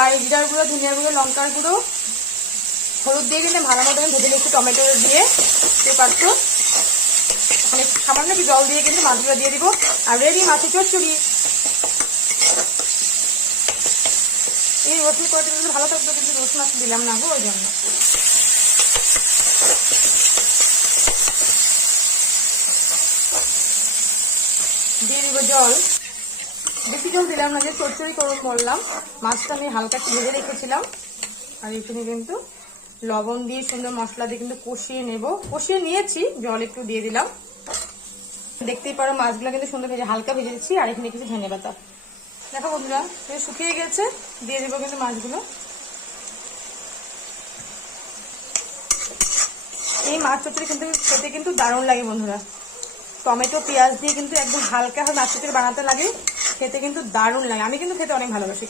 আর জিরার গুঁড়ো, ধনিয়ার গুঁড়ো, লঙ্কার গুঁড়ো, হলুদ দিয়ে কিন্তু ভালো মতো ভেজে নিচ্ছি টমেটো দিয়ে। দেখতে পাচ্ছ মানে সামান্য একটু জল দিয়ে কিন্তু মাছগুলো দিয়ে দিব। আর রেডি মাছের চচ্চড়ি। এই রসুন কড়াইটা কিন্তু ভালো থাকতো, কিন্তু রসুন আজকে দিলাম না গো, ওই জন্য। দিয়ে দিব জল, বেশি জল দিলাম না, যে চচ্চড়ি করুন বললাম। মাছটা আমি হালকা একটু ভেজে রেখেছিলাম। আর এখানে কিন্তু লবণ দিয়ে সুন্দর মশলা দিয়ে কিন্তু কষিয়ে নেব। কষিয়ে নিয়েছি, জল একটু দিয়ে দিলাম। দেখতেই পারো মাছগুলো কিন্তু সুন্দর ভেজে হালকা ভেজে দিচ্ছি। আর এখানে কিছু ধনে পাতা দেখো বন্ধুরা শুকিয়ে গেছে, দিয়ে দেবো কিন্তু মাছগুলো। এই মাছ চচ্চড়ি কিন্তু খেতে কিন্তু দারুণ লাগে বন্ধুরা। টমেটো পেঁয়াজ দিয়ে কিন্তু একদম হালকা মাছ চচ্চড়ি বানাতে লাগে, খেতে কিন্তু দারুণ লাগে। আমি কিন্তু খেতে অনেক ভালোবাসি।